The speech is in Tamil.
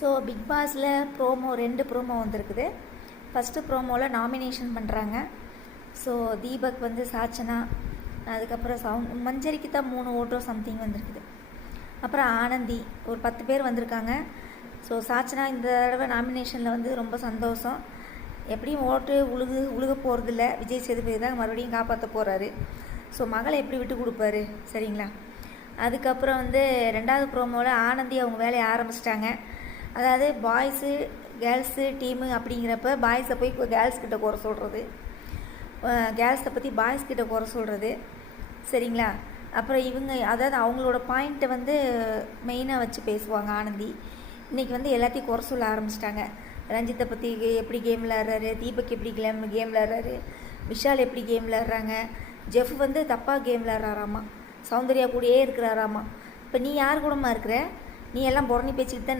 ஸோ பிக் பாஸில் ரெண்டு ப்ரோமோ வந்திருக்குது. ஃபஸ்ட்டு ப்ரோமோவில் நாமினேஷன் பண்ணுறாங்க. ஸோ தீபக் வந்து சாச்சனா, அதுக்கப்புறம் மஞ்சரிக்கு தான் 3 ஓட்டோ சம்திங் வந்திருக்குது. அப்புறம் ஆனந்தி ஒரு 10 பேர் வந்திருக்காங்க. ஸோ சாச்சனா இந்த தடவை நாமினேஷனில் வந்து ரொம்ப சந்தோஷம். எப்படியும் ஓட்டு உழுக போகிறதில்ல. விஜய் சேதுபதி தான் மறுபடியும் காப்பாற்ற போகிறாரு. ஸோ மகளை எப்படி விட்டு கொடுப்பாரு, சரிங்களா? அதுக்கப்புறம் வந்து 2வது ப்ரோமோவில் ஆனந்தி அவங்க வேலையை ஆரம்பிச்சிட்டாங்க. அதாவது பாய்ஸு கேர்ள்ஸு டீமு அப்படிங்கிறப்ப பாய்ஸை போய் கேர்ள்ஸ்கிட்ட குறை சொல்கிறது, கேர்ள்ஸை பற்றி பாய்ஸ்கிட்ட குறை சொல்கிறது, சரிங்களா? அப்புறம் இவங்க அதாவது அவங்களோட பாயிண்ட்டை வந்து மெயினாக வச்சு பேசுவாங்க. ஆனந்தி இன்றைக்கி வந்து எல்லாத்தையும் குறை சொல்ல ஆரம்பிச்சிட்டாங்க. ரஞ்சித்தை பற்றி எப்படி கேம் விளையாடுறாரு, தீபக் எப்படி கேம் விளையாடுறாரு, விஷால் எப்படி கேம் விளையாடுறாங்க, ஜெஃப் வந்து தப்பாக கேம் விளையாடுறாராமா, சௌந்தர்யா கூடயே இருக்கிறாராமா. இப்போ நீ யார் கூடமா இருக்கிற? நீ எல்லாம் புறணி பேச்சுக்கிட்டு தான்